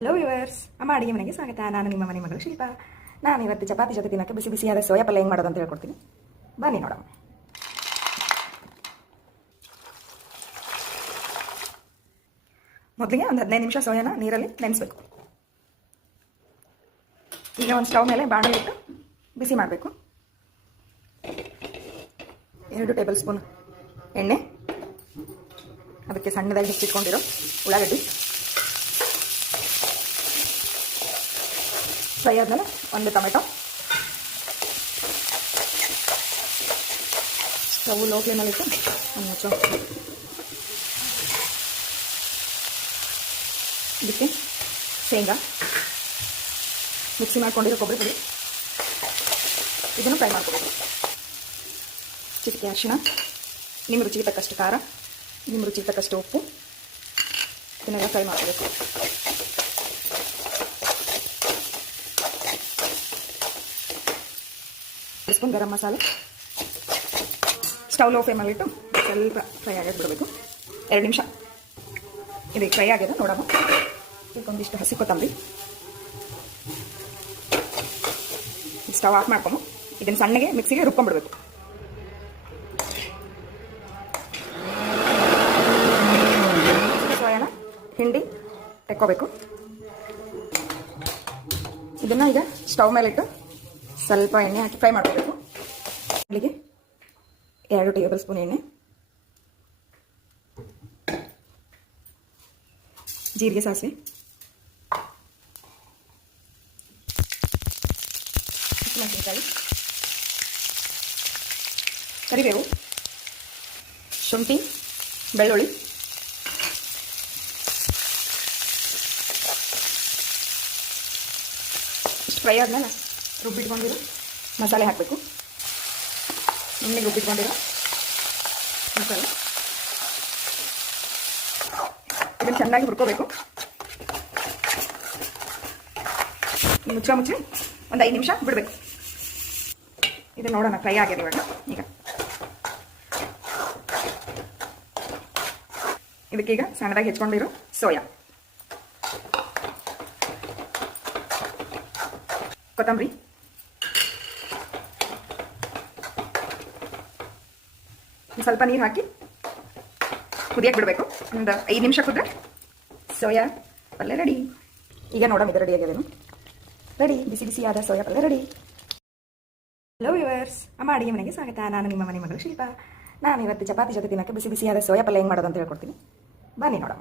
Hello viewers, ಅಮ್ಮ ಅಡುಗೆ ಮನೆಗೆ ಸ್ವಾಗತ. ನಾನು ನಿಮ್ಮ ಮನೆ ಮಗಳು ಶಿಲ್ಪ. ನಾನು ಇವತ್ತು ಚಪಾತಿ ಜೊತೆ ತಿನ್ನೋಕ್ಕೆ ಬಿಸಿ ಬಿಸಿಯಾದ ಸೋಯಾ ಪಲ್ಯ ಹೆಂಗೆ ಮಾಡೋದು ಅಂತ ಹೇಳ್ಕೊಡ್ತೀನಿ. ಬನ್ನಿ ನೋಡೋಣ. ಮೊದಲಿಗೆ ಒಂದು 15 ನಿಮಿಷ ಸೋಯಾನ ನೀರಲ್ಲಿ ನೆನೆಸ್ಬೇಕು. ಈಗ ಒಂದು ಸ್ಟವ್ ಮೇಲೆ ಬಾಣಲೆ ಇಟ್ಟು ಬಿಸಿ ಮಾಡಬೇಕು. 2 ಟೇಬಲ್ ಸ್ಪೂನ್ ಎಣ್ಣೆ, ಅದಕ್ಕೆ ಸಣ್ಣದಾಗಿ ಹೆಚ್ಚಿಟ್ಕೊಂಡಿರೋ ಉಳ್ಳಾಗಡ್ಡಿ ಫ್ರೈ ಆದಮೇಲೆ 1 ಟೊಮೆಟೊ. ಸ್ಟವ್ ಲೋ ಫ್ಲೇಮಲ್ಲಿಟ್ಟು ಒಂದು ಮುಚ್ಚೋ. ಇದಕ್ಕೆ ಶೇಂಗಾ, ಮಿಕ್ಸಿ ಮಾಡ್ಕೊಂಡಿರೋ ಕೊಬ್ಬರಿ ಪುಡಿ, ಇದನ್ನು ಫ್ರೈ ಮಾಡ್ಕೋಬೇಕು. ಚಿಟಿಕೆ ಅರಿಶಿಣ, ನಿಮ್ಮ ರುಚಿಗೆ ತಕ್ಕಷ್ಟು ಖಾರ, ನಿಮ್ಮ ರುಚಿಗೆ ತಕ್ಕಷ್ಟು ಉಪ್ಪು, ಇದನ್ನೆಲ್ಲ ಫ್ರೈ ಮಾಡಬೇಕು. Spoon garam masala. Stove low ಫ್ಲೇಮಲ್ಲಿಟ್ಟು ಸ್ವಲ್ಪ ಫ್ರೈ ಆಗೋದು ಬಿಡಬೇಕು. 2 ನಿಮಿಷ ಇದಕ್ಕೆ ಫ್ರೈ ಆಗಿದೆ ನೋಡೋಣ. ಇದಕ್ಕೊಂದಿಷ್ಟು ಹಸಿ ಕೊತ್ತಂಬರಿ. ಸ್ಟವ್ ಆಫ್ ಮಾಡ್ಕೊಂಡು ಇದನ್ನು ಸಣ್ಣಗೆ ಮಿಕ್ಸಿಗೆ ರುಬ್ಕೊಂಡ್ಬಿಡ್ಬೇಕು. ಸೋಯಾನ ಹಿಂಡಿ ತೆಕ್ಕೋಬೇಕು. ಇದನ್ನು ಈಗ ಸ್ಟವ್ ಮೇಲಿಟ್ಟು ಸ್ವಲ್ಪ ಎಣ್ಣೆ ಹಾಕಿ ಫ್ರೈ ಮಾಡಬೇಕು. ಇಲ್ಲಿಗೆ 2 ಟೇಬಲ್ ಸ್ಪೂನ್ ಎಣ್ಣೆ, ಜೀರಿಗೆ, ಸಾಸಿವೆ, ಹಸಿಮೆಣಸಿನಕಾಯಿ, ಕರಿಬೇವು, ಶುಂಠಿ, ಬೆಳ್ಳುಳ್ಳಿ, ಇಷ್ಟು ಫ್ರೈ ಆದಮೇಲೆ ರುಬ್ಬಿಟ್ಕೊಂಡಿರೋ ಮಸಾಲೆ ಹಾಕಬೇಕು. ಎಣ್ಣೆಗೆ ರುಬ್ಬಿಟ್ಕೊಂಡಿರೋ ಮಸಾಲೆ ಇದನ್ನು ಚೆನ್ನಾಗಿ ಹುರ್ಕೋಬೇಕು. ಮುಚ್ಚಿ ಒಂದು 5 ನಿಮಿಷ ಬಿಡಬೇಕು. ಇದು ನೋಡೋಣ ಫ್ರೈ ಆಗಿದೆ ಇವಾಗ. ಈಗ ಇದಕ್ಕೀಗ ಸಣ್ಣದಾಗಿ ಹೆಚ್ಕೊಂಡಿರೋ ಸೋಯಾ, ಕೊತ್ತಂಬರಿ, ಸ್ವಲ್ಪ ನೀರು ಹಾಕಿ ಕುದಿಯಕ್ಕೆ ಬಿಡಬೇಕು. ಒಂದು 5 ನಿಮಿಷ ಕುದ್ರೆ ಸೋಯಾ ಪಲ್ಯ ರೆಡಿ. ಈಗ ನೋಡೋಣ ಇದು ರೆಡಿ ಆಗಿದೇನು. ರೆಡಿ, ಬಿಸಿ ಬಿಸಿಯಾದ ಸೋಯಾ ಪಲ್ಯ ರೆಡಿ. ಹಲೋ ವ್ಯೂವರ್ಸ್, ಅಮ್ಮ ಅಡುಗೆ ಮನೆಗೆ ಸ್ವಾಗತ. ನಾನು ನಿಮ್ಮ ಮನೆ ಮಗಳು ಶಿಲ್ಪ. ನಾನು ಇವತ್ತು ಚಪಾತಿ ಜೊತೆ ತಿನ್ನೋಕ್ಕೆ ಬಿಸಿ ಬಿಸಿಯಾದ ಸೋಯಾ ಪಲ್ಯ ಹೆಂಗೆ ಮಾಡೋದು ಅಂತ ಹೇಳ್ಕೊಡ್ತೀನಿ. ಬನ್ನಿ ನೋಡೋಣ.